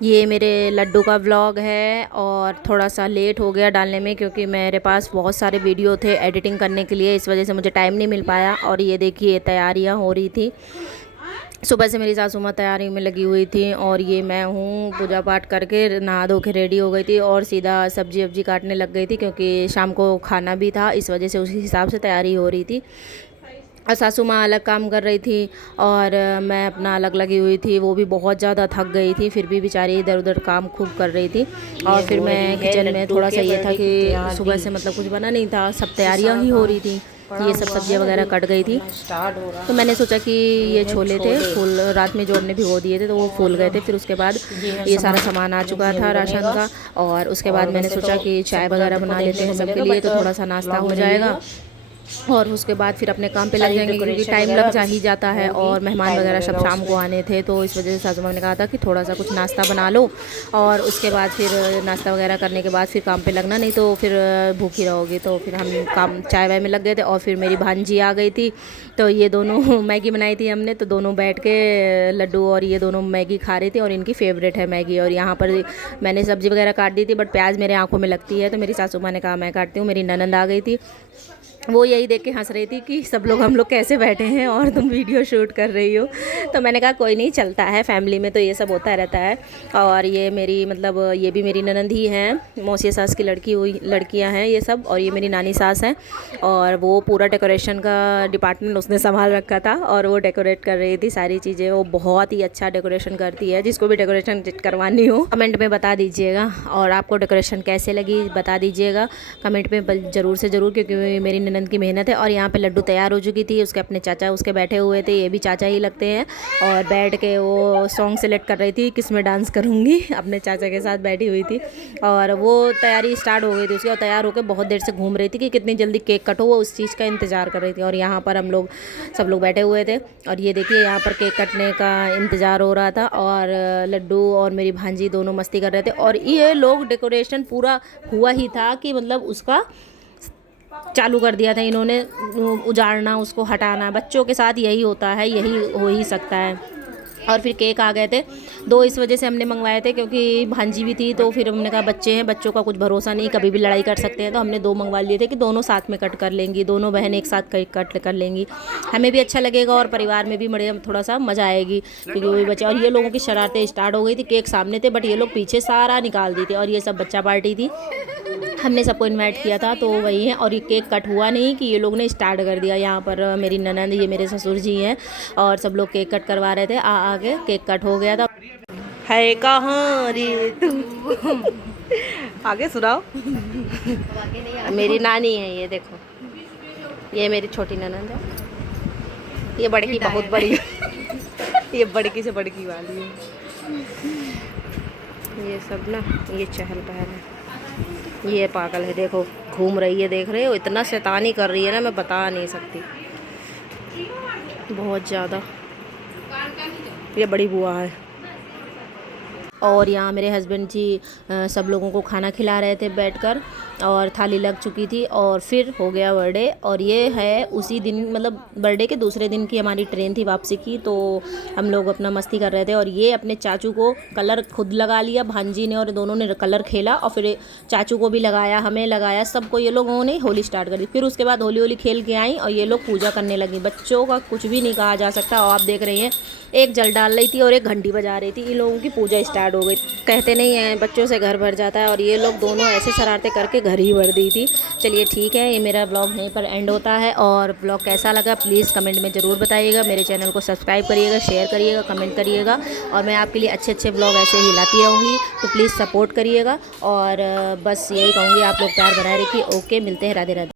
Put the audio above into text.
ये मेरे लड्डू का व्लॉग है और थोड़ा सा लेट हो गया डालने में क्योंकि मेरे पास बहुत सारे वीडियो थे एडिटिंग करने के लिए, इस वजह से मुझे टाइम नहीं मिल पाया। और ये देखिए तैयारियां हो रही थी, सुबह से मेरी सासू माँ तैयारी में लगी हुई थी और ये मैं हूँ पूजा पाठ करके नहा धो के रेडी हो गई थी और सीधा सब्जी वब्जी काटने लग गई थी क्योंकि शाम को खाना भी था, इस वजह से उसी हिसाब से तैयारी हो रही थी। और सासू माँ अलग काम कर रही थी और मैं अपना अलग लगी हुई थी। वो भी बहुत ज़्यादा थक गई थी, फिर भी बेचारी इधर उधर काम खूब कर रही थी। और फिर मैं किचन में थोड़ा सा ये था कि सुबह से मतलब कुछ बना नहीं था, सब तैयारियाँ ही हो रही थी, ये सब सब्जियाँ वगैरह कट गई थी। तो मैंने सोचा कि ये छोले थे फूल रात में जो हमने भिगो दिए थे तो वो फूल गए थे। फिर उसके बाद ये सारा सामान आ चुका था राशन का और उसके बाद मैंने सोचा कि चाय वगैरह बना लेते हैं सबके लिए, तो थोड़ा सा नाश्ता हो जाएगा और उसके बाद फिर अपने काम पे लग जाएंगे क्योंकि टाइम लग जा ही जाता है। और मेहमान वगैरह सब शाम को आने थे तो इस वजह से सासू माँ ने कहा था कि थोड़ा सा कुछ नाश्ता बना लो और उसके बाद फिर नाश्ता वगैरह करने के बाद फिर काम पे लगना, नहीं तो फिर भूखी रहोगी। तो फिर हम काम चाय वाय में लग गए थे और फिर मेरी भांजी आ गई थी तो ये दोनों मैगी बनाई थी हमने, तो दोनों बैठ के लड्डू और ये दोनों मैगी खा रही थी और इनकी फेवरेट है मैगी। और यहाँ पर मैंने सब्ज़ी वगैरह काट दी थी बट प्याज मेरे आँखों में लगती है तो मेरी सासू माँ ने कहा मैं काटती हूँ। मेरी ननंद आ गई थी, वो यही देख के हंस रही थी कि सब लोग हम लोग कैसे बैठे हैं और तुम वीडियो शूट कर रही हो। तो मैंने कहा कोई नहीं, चलता है, फैमिली में तो ये सब होता रहता है। और ये मेरी मतलब ये भी मेरी ननंद ही हैं, मौसी सास की लड़कियां हैं ये सब, और ये मेरी नानी सास हैं। और वो पूरा डेकोरेशन का डिपार्टमेंट उसने संभाल रखा था और वो डेकोरेट कर रही थी सारी चीज़ें। वो बहुत ही अच्छा डेकोरेशन करती है, जिसको भी डेकोरेशन करवानी हो कमेंट में बता दीजिएगा। और आपको डेकोरेशन कैसे लगी बता दीजिएगा कमेंट में ज़रूर से ज़रूर, क्योंकि मेरी ननंद की मेहनत है। और यहाँ पे लड्डू तैयार हो चुकी थी, उसके अपने चाचा उसके बैठे हुए थे, ये भी चाचा ही लगते हैं। और बैठ के वो सॉन्ग सेलेक्ट कर रही थी किस में डांस करूँगी, अपने चाचा के साथ बैठी हुई थी। और वो तैयारी स्टार्ट हो गई थी उसकी और तैयार होकर बहुत देर से घूम रही थी कि कितनी जल्दी केक कट हो, वो उस चीज़ का इंतज़ार कर रही थी। और यहाँ पर हम लोग सब लोग बैठे हुए थे और ये देखिए यहाँ पर केक कटने का इंतज़ार हो रहा था और लड्डू और मेरी भांजी दोनों मस्ती कर रहे थे। और ये लोग डेकोरेशन पूरा हुआ ही था कि मतलब उसका चालू कर दिया था इन्होंने, उजाड़ना उसको हटाना, बच्चों के साथ यही होता है, यही हो ही सकता है। और फिर केक आ गए थे दो, इस वजह से हमने मंगवाए थे क्योंकि भांजी भी थी। तो फिर हमने कहा बच्चे हैं, बच्चों का कुछ भरोसा नहीं, कभी भी लड़ाई कर सकते हैं, तो हमने दो मंगवा लिए थे कि दोनों साथ में कट कर लेंगी, दोनों बहन एक साथ कट कर लेंगी, हमें भी अच्छा लगेगा और परिवार में भी बड़े थोड़ा सा मज़ा आएगी क्योंकि वो भी बच्चे। और ये लोगों की शरारतें स्टार्ट हो गई थी, केक सामने थे बट ये लोग पीछे सारा निकाल दी थे। और ये सब बच्चा पार्टी थी, हमने सबको इनवाइट किया था तो वही है। और ये केक कट हुआ नहीं कि ये लोग ने स्टार्ट कर दिया। यहाँ पर मेरी ननंद, ये मेरे ससुर जी हैं और सब लोग केक कट करवा रहे थे, आगे केक कट हो गया था। है कहाँ रे तू आगे सुनाओ। मेरी नानी है, ये देखो, ये मेरी छोटी ननंद है, ये बड़की बहुत बड़ी ये बड़की से बड़की वाली है। ये सब ना ये चहल पहल है, ये पागल है, देखो घूम रही है, देख रहे हो, इतना शैतानी कर रही है ना, मैं बता नहीं सकती, बहुत ज़्यादा। ये बड़ी बुआ है। और यहाँ मेरे हस्बैंड जी सब लोगों को खाना खिला रहे थे बैठकर और थाली लग चुकी थी और फिर हो गया बर्थडे। और ये है उसी दिन, मतलब बर्थडे के दूसरे दिन की हमारी ट्रेन थी वापसी की, तो हम लोग अपना मस्ती कर रहे थे। और ये अपने चाचू को कलर खुद लगा लिया भांजी ने, और दोनों ने कलर खेला और फिर चाचू को भी लगाया, हमें लगाया, सबको ये लोगों ने होली स्टार्ट कर दी। फिर उसके बाद होली होली खेल के आई और ये लोग पूजा करने लगी। बच्चों का कुछ भी नहीं कहा जा सकता। और आप देख रही हैं, एक जल डाल रही थी और एक घंटी बजा रही थी, इन लोगों की पूजा स्टार्ट हो गई। कहते नहीं हैं बच्चों से घर भर जाता है, और ये लोग दोनों ऐसे शरारतें करके घर ही भर दी थी। चलिए ठीक है, ये मेरा ब्लॉग यहीं पर एंड होता है। और ब्लॉग कैसा लगा प्लीज़ कमेंट में ज़रूर बताइएगा। मेरे चैनल को सब्सक्राइब करिएगा, शेयर करिएगा, कमेंट करिएगा, और मैं आपके लिए अच्छे अच्छे ब्लॉग ऐसे ही लाती रहूँगी, तो प्लीज़ सपोर्ट करिएगा। और बस यही कहूँगी, आप लोग प्यार बनाए रखिए। ओके, मिलते हैं, राधे राधे।